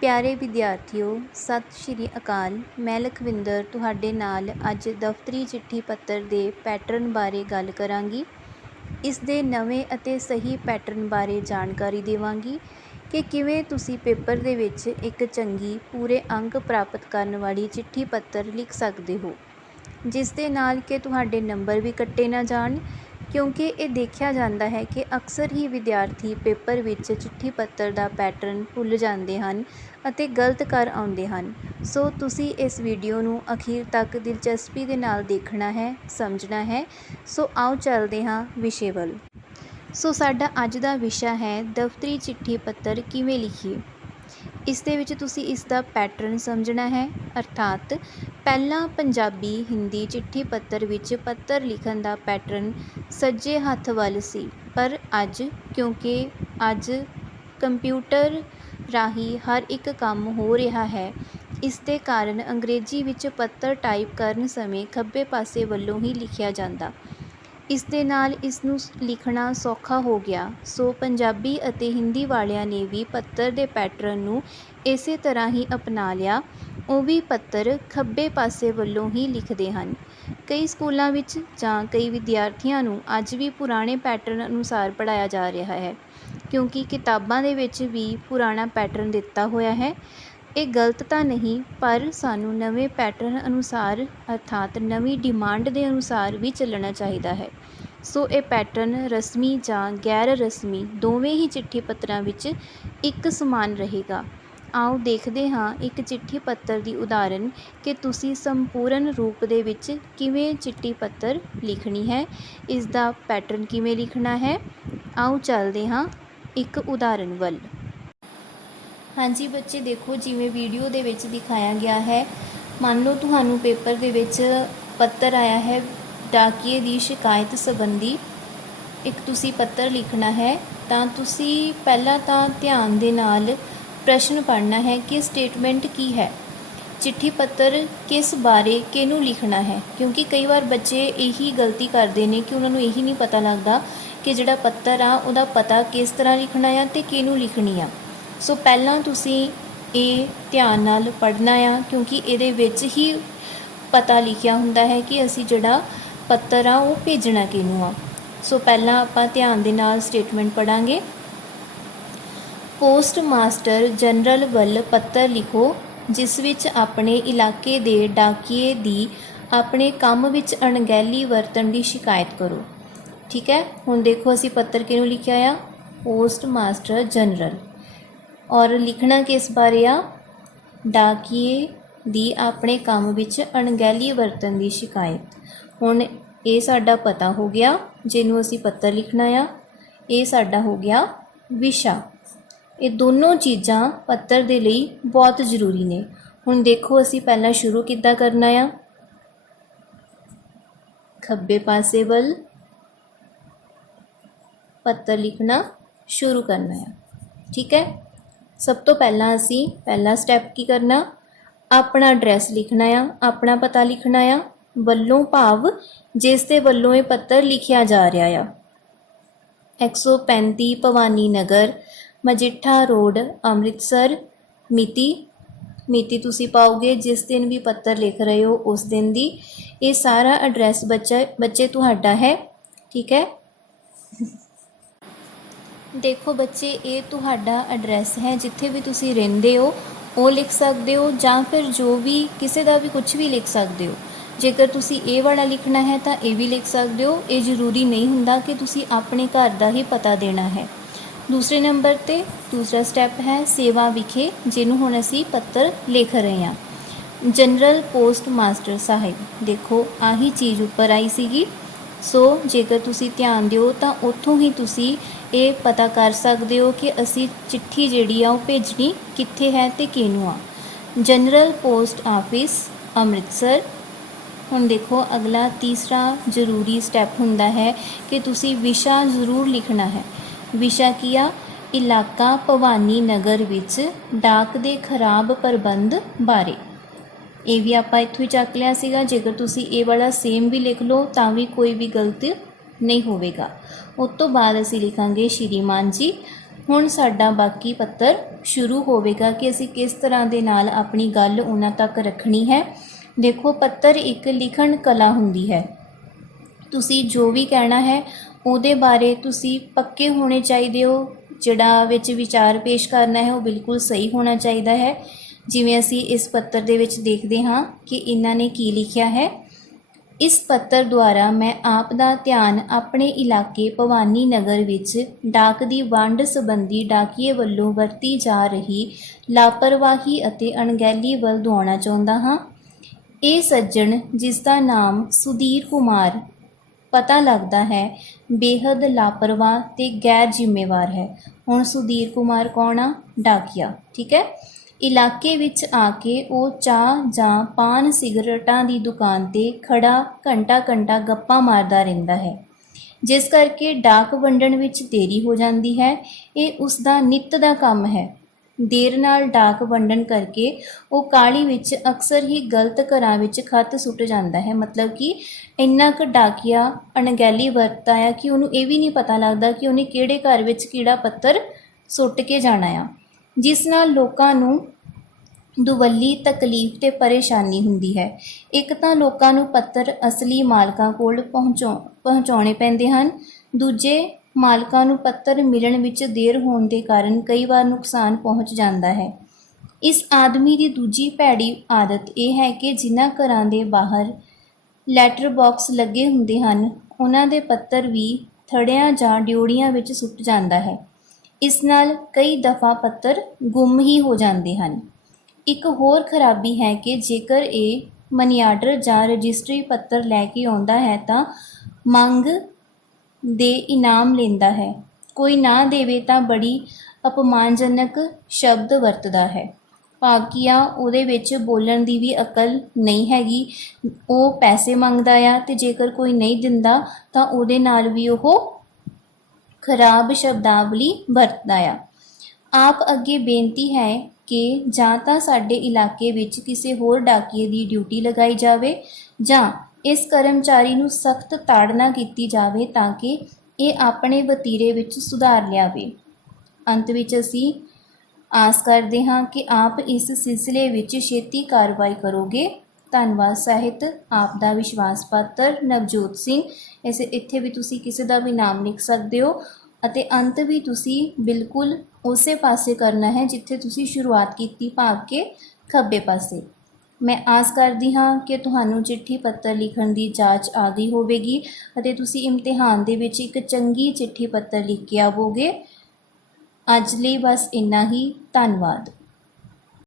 ਪਿਆਰੇ ਵਿਦਿਆਰਥੀਓ, ਸਤਿ ਸ਼੍ਰੀ ਅਕਾਲ। ਮੈਂ ਲਖਵਿੰਦਰ ਤੁਹਾਡੇ ਨਾਲ ਅੱਜ ਦਫ਼ਤਰੀ ਚਿੱਠੀ ਪੱਤਰ ਦੇ ਪੈਟਰਨ ਬਾਰੇ ਗੱਲ ਕਰਾਂਗੀ। ਇਸ ਦੇ ਨਵੇਂ ਅਤੇ ਸਹੀ ਪੈਟਰਨ ਬਾਰੇ ਜਾਣਕਾਰੀ ਦੇਵਾਂਗੀ ਕਿ ਕਿਵੇਂ ਤੁਸੀਂ ਪੇਪਰ ਦੇ ਵਿੱਚ ਇੱਕ ਚੰਗੀ ਪੂਰੇ ਅੰਕ ਪ੍ਰਾਪਤ ਕਰਨ ਵਾਲੀ ਚਿੱਠੀ ਪੱਤਰ ਲਿਖ ਸਕਦੇ ਹੋ, ਜਿਸ ਦੇ ਨਾਲ ਕਿ ਤੁਹਾਡੇ ਨੰਬਰ ਵੀ ਕੱਟੇ ਨਾ ਜਾਣ, ਕਿਉਂਕਿ ਇਹ ਦੇਖਿਆ ਜਾਂਦਾ ਹੈ ਕਿ ਅਕਸਰ ਹੀ ਵਿਦਿਆਰਥੀ ਪੇਪਰ ਵਿੱਚ ਚਿੱਠੀ ਪੱਤਰ ਦਾ ਪੈਟਰਨ ਭੁੱਲ ਜਾਂਦੇ ਹਨ ਅਤੇ ਗਲਤ ਕਰ ਆਉਂਦੇ ਹਨ। ਸੋ ਤੁਸੀਂ ਇਸ ਵੀਡੀਓ ਨੂੰ ਅਖੀਰ ਤੱਕ ਦਿਲਚਸਪੀ ਦੇ ਨਾਲ ਦੇਖਣਾ ਹੈ, ਸਮਝਣਾ ਹੈ। ਸੋ ਆਓ ਚੱਲਦੇ ਹਾਂ ਵਿਸ਼ੇ ਵੱਲ। ਸੋ ਸਾਡਾ ਅੱਜ ਦਾ ਵਿਸ਼ਾ ਹੈ ਦਫ਼ਤਰੀ ਚਿੱਠੀ ਪੱਤਰ ਕਿਵੇਂ ਲਿਖੀਏ। ਇਸ ਦੇ ਵਿੱਚ ਤੁਸੀਂ ਇਸ ਦਾ ਪੈਟਰਨ ਸਮਝਣਾ ਹੈ, ਅਰਥਾਤ ਪਹਿਲਾਂ ਪੰਜਾਬੀ ਹਿੰਦੀ ਚਿੱਠੀ ਪੱਤਰ ਵਿੱਚ ਪੱਤਰ ਲਿਖਣ ਦਾ ਪੈਟਰਨ ਸੱਜੇ ਹੱਥ ਵੱਲ ਸੀ, ਪਰ ਅੱਜ ਕਿਉਂਕਿ ਅੱਜ ਕੰਪਿਊਟਰ ਰਾਹੀਂ ਹਰ ਇੱਕ ਕੰਮ ਹੋ ਰਿਹਾ ਹੈ, ਇਸ ਦੇ ਕਾਰਨ ਅੰਗਰੇਜ਼ੀ ਵਿੱਚ ਪੱਤਰ ਟਾਈਪ ਕਰਨ ਸਮੇਂ ਖੱਬੇ ਪਾਸੇ ਵੱਲੋਂ ਹੀ ਲਿਖਿਆ ਜਾਂਦਾ। ਇਸ ਦੇ ਨਾਲ ਇਸ ਨੂੰ ਲਿਖਣਾ ਸੌਖਾ ਹੋ ਗਿਆ। ਸੋ ਪੰਜਾਬੀ ਅਤੇ ਹਿੰਦੀ ਵਾਲਿਆਂ ਨੇ ਵੀ ਪੱਤਰ ਦੇ ਪੈਟਰਨ ਨੂੰ ਇਸੇ ਤਰ੍ਹਾਂ ਹੀ ਅਪਣਾ ਲਿਆ। ਉਹ ਵੀ ਪੱਤਰ ਖੱਬੇ ਪਾਸੇ ਵੱਲੋਂ ਹੀ ਲਿਖਦੇ ਹਨ। ਕਈ ਸਕੂਲਾਂ ਵਿੱਚ ਜਾਂ ਕਈ ਵਿਦਿਆਰਥੀਆਂ ਨੂੰ ਅੱਜ ਵੀ ਪੁਰਾਣੇ ਪੈਟਰਨ ਅਨੁਸਾਰ ਪੜ੍ਹਾਇਆ ਜਾ ਰਿਹਾ ਹੈ, ਕਿਉਂਕਿ ਕਿਤਾਬਾਂ ਦੇ ਵਿੱਚ ਵੀ ਪੁਰਾਣਾ ਪੈਟਰਨ ਦਿੱਤਾ ਹੋਇਆ ਹੈ। ਇਹ ਗਲਤ ਤਾਂ ਨਹੀਂ, ਪਰ ਸਾਨੂੰ ਨਵੇਂ ਪੈਟਰਨ ਅਨੁਸਾਰ ਅਰਥਾਤ ਨਵੀਂ ਡਿਮਾਂਡ ਦੇ ਅਨੁਸਾਰ ਵੀ ਚੱਲਣਾ ਚਾਹੀਦਾ ਹੈ। ਸੋ ਇਹ ਪੈਟਰਨ ਰਸਮੀ ਜਾਂ ਗੈਰ ਰਸਮੀ ਦੋਵੇਂ ਹੀ ਚਿੱਠੀ ਪੱਤਰਾਂ ਵਿੱਚ ਇੱਕ ਸਮਾਨ ਰਹੇਗਾ। ਆਓ ਦੇਖਦੇ ਹਾਂ ਇੱਕ ਚਿੱਠੀ ਪੱਤਰ ਦੀ ਉਦਾਹਰਨ ਕਿ ਤੁਸੀਂ ਸੰਪੂਰਨ ਰੂਪ ਦੇ ਵਿੱਚ ਕਿਵੇਂ ਚਿੱਠੀ ਪੱਤਰ ਲਿਖਣੀ ਹੈ, ਇਸ ਦਾ ਪੈਟਰਨ ਕਿਵੇਂ ਲਿਖਣਾ ਹੈ। ਆਓ ਚੱਲਦੇ ਹਾਂ ਇੱਕ ਉਦਾਹਰਨ ਵੱਲ। ਹਾਂਜੀ ਬੱਚੇ, ਦੇਖੋ ਜਿਵੇਂ ਵੀਡੀਓ ਦੇ ਵਿੱਚ ਦਿਖਾਇਆ ਗਿਆ ਹੈ। ਮੰਨ ਲਓ ਤੁਹਾਨੂੰ ਪੇਪਰ ਦੇ ਵਿੱਚ ਪੱਤਰ ਆਇਆ ਹੈ ਡਾਕੀਏ ਦੀ ਸ਼ਿਕਾਇਤ ਸੰਬੰਧੀ। ਇੱਕ ਤੁਸੀਂ ਪੱਤਰ ਲਿਖਣਾ ਹੈ, ਤਾਂ ਤੁਸੀਂ ਪਹਿਲਾਂ ਤਾਂ ਧਿਆਨ ਦੇ ਨਾਲ ਪ੍ਰਸ਼ਨ ਪੜ੍ਹਨਾ ਹੈ ਕਿ ਸਟੇਟਮੈਂਟ ਕੀ ਹੈ, ਚਿੱਠੀ ਪੱਤਰ ਕਿਸ ਬਾਰੇ ਕਿਹਨੂੰ ਲਿਖਣਾ ਹੈ। ਕਿਉਂਕਿ ਕਈ ਵਾਰ ਬੱਚੇ ਇਹੀ ਗਲਤੀ ਕਰਦੇ ਨੇ ਕਿ ਉਹਨਾਂ ਨੂੰ ਇਹੀ ਨਹੀਂ ਪਤਾ ਲੱਗਦਾ ਕਿ ਜਿਹੜਾ ਪੱਤਰ ਆ ਉਹਦਾ ਪਤਾ ਕਿਸ ਤਰ੍ਹਾਂ ਲਿਖਣਾ ਆ ਅਤੇ ਕਿਹਨੂੰ ਲਿਖਣੀ ਆ। ਸੋ ਪਹਿਲਾਂ ਤੁਸੀਂ ਇਹ ਧਿਆਨ ਨਾਲ ਪੜ੍ਹਨਾ ਆ, ਕਿਉਂਕਿ ਇਹਦੇ ਵਿੱਚ ਹੀ ਪਤਾ ਲਿਖਿਆ ਹੁੰਦਾ ਹੈ ਕਿ ਅਸੀਂ ਜਿਹੜਾ ਪੱਤਰ ਆ ਉਹ ਭੇਜਣਾ ਕਿਹਨੂੰ ਆ। ਸੋ ਪਹਿਲਾਂ ਆਪਾਂ ਧਿਆਨ ਦੇ ਨਾਲ ਸਟੇਟਮੈਂਟ ਪੜ੍ਹਾਂਗੇ। ਪੋਸਟ ਮਾਸਟਰ ਜਨਰਲ ਵੱਲ ਪੱਤਰ ਲਿਖੋ, ਜਿਸ ਵਿੱਚ ਆਪਣੇ ਇਲਾਕੇ ਦੇ ਡਾਕੀਏ ਦੀ ਆਪਣੇ ਕੰਮ ਵਿੱਚ ਅਣਗਹਿਲੀ ਵਰਤਣ ਦੀ ਸ਼ਿਕਾਇਤ ਕਰੋ। ਠੀਕ ਹੈ, ਹੁਣ ਦੇਖੋ ਅਸੀਂ ਪੱਤਰ ਕਿਹਨੂੰ ਲਿਖਿਆ ਆ, ਪੋਸਟ ਮਾਸਟਰ ਜਨਰਲ, ਔਰ ਲਿਖਣਾ ਕਿਸ ਬਾਰੇ ਆ, ਡਾਕੀਏ ਦੀ ਆਪਣੇ ਕੰਮ ਵਿੱਚ ਅਣਗਹਿਲੀ ਵਰਤਣ ਦੀ ਸ਼ਿਕਾਇਤ। ਹੁਣ ਇਹ ਸਾਡਾ ਪਤਾ ਹੋ ਗਿਆ ਜਿਹਨੂੰ ਅਸੀਂ ਪੱਤਰ ਲਿਖਣਾ ਆ। ਇਹ ਸਾਡਾ ਹੋ ਗਿਆ ਵਿਸ਼ਾ। ਇਹ ਦੋਨੋਂ ਚੀਜ਼ਾਂ ਪੱਤਰ ਦੇ ਲਈ ਬਹੁਤ ਜ਼ਰੂਰੀ ਨੇ। ਹੁਣ ਦੇਖੋ ਅਸੀਂ ਪਹਿਲਾਂ ਸ਼ੁਰੂ ਕਿੱਦਾਂ ਕਰਨਾ ਆ, ਖੱਬੇ ਪਾਸੇ ਵੱਲ ਪੱਤਰ ਲਿਖਣਾ ਸ਼ੁਰੂ ਕਰਨਾ ਆ। ਠੀਕ ਹੈ, ਸਭ ਤੋਂ ਪਹਿਲਾਂ ਅਸੀਂ ਪਹਿਲਾ ਸਟੈਪ ਕੀ ਕਰਨਾ, ਆਪਣਾ ਐਡਰੈਸ ਲਿਖਣਾ ਆ, ਆਪਣਾ ਪਤਾ ਲਿਖਣਾ ਆ। ਵੱਲੋਂ ਭਾਵ ਜਿਸ ਦੇ ਵੱਲੋਂ ਇਹ ਪੱਤਰ ਲਿਖਿਆ ਜਾ ਰਿਹਾ ਆ। 135 ਭਵਾਨੀ ਨਗਰ, ਮਜੀਠਾ ਰੋਡ, ਅੰਮ੍ਰਿਤਸਰ। ਮਿਤੀ ਤੁਸੀਂ ਪਾਓਗੇ ਜਿਸ ਦਿਨ ਵੀ ਪੱਤਰ ਲਿਖ ਰਹੇ ਹੋ ਉਸ ਦਿਨ ਦੀ। ਇਹ ਸਾਰਾ ਐਡਰੈਸ ਬੱਚੇ ਤੁਹਾਡਾ ਹੈ। ਠੀਕ ਹੈ, ਦੇਖੋ ਬੱਚੇ, ਇਹ ਤੁਹਾਡਾ ਐਡਰੈਸ ਹੈ। ਜਿੱਥੇ ਵੀ ਤੁਸੀਂ ਰਹਿੰਦੇ ਹੋ ਉਹ ਲਿਖ ਸਕਦੇ ਹੋ, ਜਾਂ ਫਿਰ ਜੋ ਵੀ ਕਿਸੇ ਦਾ ਵੀ ਕੁਝ ਵੀ ਲਿਖ ਸਕਦੇ ਹੋ। ਜੇਕਰ ਤੁਸੀਂ ਇਹ ਵਾਲਾ ਲਿਖਣਾ ਹੈ ਤਾਂ ਇਹ ਵੀ ਲਿਖ ਸਕਦੇ ਹੋ। ਇਹ ਜ਼ਰੂਰੀ ਨਹੀਂ ਹੁੰਦਾ ਕਿ ਤੁਸੀਂ ਆਪਣੇ ਘਰ ਦਾ ਹੀ ਪਤਾ ਦੇਣਾ ਹੈ। ਦੂਸਰੇ ਨੰਬਰ 'ਤੇ ਦੂਸਰਾ ਸਟੈਪ ਹੈ ਸੇਵਾ ਵਿਖੇ, ਜਿਹਨੂੰ ਹੁਣ ਅਸੀਂ ਪੱਤਰ ਲਿਖ ਰਹੇ ਹਾਂ। ਜਨਰਲ ਪੋਸਟ ਮਾਸਟਰ ਸਾਹਿਬ, ਦੇਖੋ ਆਹੀ ਚੀਜ਼ ਉੱਪਰ ਆਈ ਸੀਗੀ। ਸੋ ਜੇਕਰ ਤੁਸੀਂ ਧਿਆਨ ਦਿਓ ਤਾਂ ਉੱਥੋਂ ਹੀ ਤੁਸੀਂ ਇਹ ਪਤਾ ਕਰ ਸਕਦੇ ਹੋ ਕਿ ਅਸੀਂ ਚਿੱਠੀ ਜਿਹੜੀ ਆ ਉਹ ਭੇਜਣੀ ਕਿੱਥੇ ਹੈ ਅਤੇ ਕਿਹਨੂੰ ਆ। General post office, Amritsar. ਹੁਣ ਦੇਖੋ ਅਗਲਾ ਤੀਸਰਾ ਜ਼ਰੂਰੀ ਸਟੈਪ ਹੁੰਦਾ ਹੈ ਕਿ ਤੁਸੀਂ ਵਿਸ਼ਾ ਜ਼ਰੂਰ ਲਿਖਣਾ ਹੈ। ਵਿਸ਼ਾ ਕੀ ਆ, ਇਲਾਕਾ ਭਵਾਨੀ ਨਗਰ ਵਿੱਚ ਡਾਕ ਦੇ ਖਰਾਬ ਪ੍ਰਬੰਧ ਬਾਰੇ। ਇਹ ਵੀ ਆਪਾਂ ਇੱਥੋਂ ਹੀ ਚੱਕ ਲਿਆ ਸੀਗਾ। ਜੇਕਰ ਤੁਸੀਂ ਇਹ ਵਾਲਾ ਸੇਮ ਵੀ ਲਿਖ ਲਓ ਤਾਂ ਵੀ ਕੋਈ ਵੀ ਗਲਤ ਨਹੀਂ ਹੋਵੇਗਾ। ਉਸ ਤੋਂ ਬਾਅਦ ਅਸੀਂ ਲਿਖਾਂਗੇ ਸ਼੍ਰੀਮਾਨ ਜੀ, ਹੁਣ ਸਾਡਾ ਬਾਕੀ ਪੱਤਰ ਸ਼ੁਰੂ ਹੋਵੇਗਾ ਕਿ ਅਸੀਂ ਕਿਸ ਤਰ੍ਹਾਂ ਦੇ ਨਾਲ ਆਪਣੀ ਗੱਲ ਉਹਨਾਂ ਤੱਕ ਰੱਖਣੀ ਹੈ। ਦੇਖੋ, ਪੱਤਰ ਇੱਕ ਲਿਖਣ ਕਲਾ ਹੁੰਦੀ ਹੈ। ਤੁਸੀਂ ਜੋ ਵੀ ਕਹਿਣਾ ਹੈ ਉਹਦੇ ਬਾਰੇ ਤੁਸੀਂ ਪੱਕੇ ਹੋਣੇ ਚਾਹੀਦੇ ਹੋ। ਜਿਹੜਾ ਵਿੱਚ ਵਿਚਾਰ ਪੇਸ਼ ਕਰਨਾ ਹੈ ਉਹ ਬਿਲਕੁਲ ਸਹੀ ਹੋਣਾ ਚਾਹੀਦਾ ਹੈ। ਜਿਵੇਂ ਅਸੀਂ ਇਸ ਪੱਤਰ ਦੇ ਵਿੱਚ ਦੇਖਦੇ ਹਾਂ ਕਿ ਇਹਨਾਂ ਨੇ ਕੀ ਲਿਖਿਆ ਹੈ। ਇਸ ਪੱਤਰ ਦੁਆਰਾ ਮੈਂ ਆਪ ਦਾ ਧਿਆਨ ਆਪਣੇ ਇਲਾਕੇ ਭਵਾਨੀ ਨਗਰ ਵਿੱਚ ਡਾਕ ਦੀ ਵੰਡ ਸੰਬੰਧੀ ਡਾਕੀਏ ਵੱਲੋਂ ਵਰਤੀ ਜਾ ਰਹੀ ਲਾਪਰਵਾਹੀ ਅਤੇ ਅਣਗਹਿਲੀ ਵੱਲ ਦਿਵਾਉਣਾ ਚਾਹੁੰਦਾ ਹਾਂ। ਇਹ ਸੱਜਣ, ਜਿਸ ਦਾ ਨਾਮ ਸੁਧੀਰ ਕੁਮਾਰ ਪਤਾ ਲੱਗਦਾ ਹੈ, ਬੇਹੱਦ ਲਾਪਰਵਾਹ ਤੇ ਗੈਰ ਜ਼ਿੰਮੇਵਾਰ ਹੈ। ਹੁਣ ਸੁਧੀਰ ਕੁਮਾਰ ਕੌਣ ਆ? ਡਾਕੀਆ। ਠੀਕ ਹੈ। ਇਲਾਕੇ ਵਿੱਚ ਆ ਕੇ ਉਹ ਚਾਹ ਜਾਂ ਪਾਨ ਸਿਗਰਟਾਂ ਦੀ ਦੁਕਾਨ 'ਤੇ ਖੜਾ ਘੰਟਾ ਗੱਪਾਂ ਮਾਰਦਾ ਰਹਿੰਦਾ ਹੈ, ਜਿਸ ਕਰਕੇ ਡਾਕ ਵੰਡਣ ਵਿੱਚ ਦੇਰੀ ਹੋ ਜਾਂਦੀ ਹੈ। ਇਹ ਉਸ ਦਾ ਨਿੱਤ ਦਾ ਕੰਮ ਹੈ। ਦੇਰ ਨਾਲ ਡਾਕ ਵੰਡਣ ਕਰਕੇ ਉਹ ਕਾਹਲੀ ਵਿੱਚ ਅਕਸਰ ਹੀ ਗਲਤ ਘਰਾਂ ਵਿੱਚ ਖੱਤ ਸੁੱਟ ਜਾਂਦਾ ਹੈ। ਮਤਲਬ ਕਿ ਇੰਨਾ ਕੁ ਡਾਕੀਆ ਅਣਗਹਿਲੀ ਵਰਤਦਾ ਆ ਕਿ ਉਹਨੂੰ ਇਹ ਵੀ ਨਹੀਂ ਪਤਾ ਲੱਗਦਾ ਕਿ ਉਹਨੇ ਕਿਹੜੇ ਘਰ ਵਿੱਚ ਕਿਹੜਾ ਪੱਤਰ ਸੁੱਟ ਕੇ ਜਾਣਾ ਆ, ਜਿਸ ਨਾਲ ਲੋਕਾਂ ਨੂੰ ਦੁਵੱਲੀ ਤਕਲੀਫ ਤੇ ਪਰੇਸ਼ਾਨੀ ਹੁੰਦੀ ਹੈ। ਇੱਕ ਤਾਂ ਲੋਕਾਂ ਨੂੰ ਪੱਤਰ ਅਸਲੀ ਮਾਲਕਾਂ ਕੋਲ ਪਹੁੰਚਾਉਣੇ ਪੈਂਦੇ ਹਨ, ਦੂਜੇ ਮਾਲਕਾਂ ਨੂੰ ਪੱਤਰ ਮਿਲਣ ਵਿੱਚ ਦੇਰ ਹੋਣ ਦੇ ਕਾਰਨ ਕਈ ਵਾਰ ਨੁਕਸਾਨ ਪਹੁੰਚ ਜਾਂਦਾ ਹੈ। ਇਸ ਆਦਮੀ ਦੀ ਦੂਜੀ ਭੈੜੀ ਆਦਤ ਇਹ ਹੈ ਕਿ ਜਿਨ੍ਹਾਂ ਘਰਾਂ ਦੇ ਬਾਹਰ ਲੈਟਰ ਬਾਕਸ ਲੱਗੇ ਹੁੰਦੇ ਹਨ, ਉਹਨਾਂ ਦੇ ਪੱਤਰ ਵੀ ਥੜਿਆਂ ਜਾਂ ਡਿਓੜੀਆਂ ਵਿੱਚ ਸੁੱਟ ਜਾਂਦਾ ਹੈ। ਇਸ ਨਾਲ ਕਈ ਦਫਾ ਪੱਤਰ ਗੁੰਮ ਹੀ ਹੋ ਜਾਂਦੇ ਹਨ। ਇੱਕ ਹੋਰ ਖਰਾਬੀ ਹੈ ਕਿ ਜੇਕਰ ਇਹ ਮਨੀ ਆਰਡਰ ਜਾਂ ਰਜਿਸਟਰੀ ਪੱਤਰ ਲੈ ਕੇ ਆਉਂਦਾ ਹੈ ਤਾਂ ਮੰਗ ਦੇ ਇਨਾਮ ਲੈਂਦਾ ਹੈ। ਕੋਈ ਨਾ ਦੇਵੇ ਤਾਂ ਬੜੀ ਅਪਮਾਨਜਨਕ ਸ਼ਬਦ ਵਰਤਦਾ ਹੈ। ਭਾਵ ਕਿ ਉਹਦੇ ਵਿੱਚ ਬੋਲਣ ਦੀ ਵੀ ਅਕਲ ਨਹੀਂ ਹੈਗੀ। ਉਹ ਪੈਸੇ ਮੰਗਦਾ ਆ ਅਤੇ ਜੇਕਰ ਕੋਈ ਨਹੀਂ ਦਿੰਦਾ ਤਾਂ ਉਹਦੇ ਨਾਲ ਵੀ ਉਹ ਖਰਾਬ ਸ਼ਬਦਾਵਲੀ ਵਰਤਦਾ ਆ। ਆਪ ਅੱਗੇ ਬੇਨਤੀ ਹੈ ਕਿ ਜਾਂ ਤਾਂ ਸਾਡੇ ਇਲਾਕੇ ਵਿੱਚ ਕਿਸੇ ਹੋਰ ਡਾਕੀਏ ਦੀ ਡਿਊਟੀ ਲਗਾਈ ਜਾਵੇ ਜਾਂ ਇਸ ਕਰਮਚਾਰੀ ਨੂੰ ਸਖਤ ਤਾੜਨਾ ਕੀਤੀ ਜਾਵੇ ਤਾਂ ਕਿ ਇਹ ਆਪਣੇ ਵਤੀਰੇ ਵਿੱਚ ਸੁਧਾਰ ਲਿਆਵੇ। ਅੰਤ ਵਿੱਚ ਅਸੀਂ ਆਸ ਕਰਦੇ ਹਾਂ ਕਿ ਆਪ ਇਸ ਸਿਲਸਿਲੇ ਵਿੱਚ ਛੇਤੀ ਕਾਰਵਾਈ ਕਰੋਗੇ। ਧੰਨਵਾਦ। ਸਾਹਿਤ ਆਪ ਦਾ ਵਿਸ਼ਵਾਸ ਪਾਤਰ ਨਵਜੋਤ ਸਿੰਘ। ਇੱਥੇ ਵੀ ਤੁਸੀਂ ਕਿਸੇ ਦਾ ਵੀ ਨਾਮ ਲਿਖ ਸਕਦੇ ਹੋ ਅਤੇ ਅੰਤ ਵੀ ਤੁਸੀਂ ਬਿਲਕੁਲ ਉਸੇ ਪਾਸੇ ਕਰਨਾ ਹੈ ਜਿੱਥੇ ਤੁਸੀਂ ਸ਼ੁਰੂਆਤ ਕੀਤੀ, ਭਾਵ ਕਿ ਖੱਬੇ ਪਾਸੇ। ਮੈਂ ਆਸ ਕਰਦੀ ਹਾਂ ਕਿ ਤੁਹਾਨੂੰ ਚਿੱਠੀ ਪੱਤਰ ਲਿਖਣ ਦੀ ਜਾਚ ਆ ਗਈ ਹੋਵੇਗੀ ਅਤੇ ਤੁਸੀਂ ਇਮਤਿਹਾਨ ਦੇ ਵਿੱਚ ਇੱਕ ਚੰਗੀ ਚਿੱਠੀ ਪੱਤਰ ਲਿਖ ਕੇ ਆਵੋਗੇ। ਅੱਜ ਲਈ ਬਸ ਇੰਨਾ ਹੀ। ਧੰਨਵਾਦ।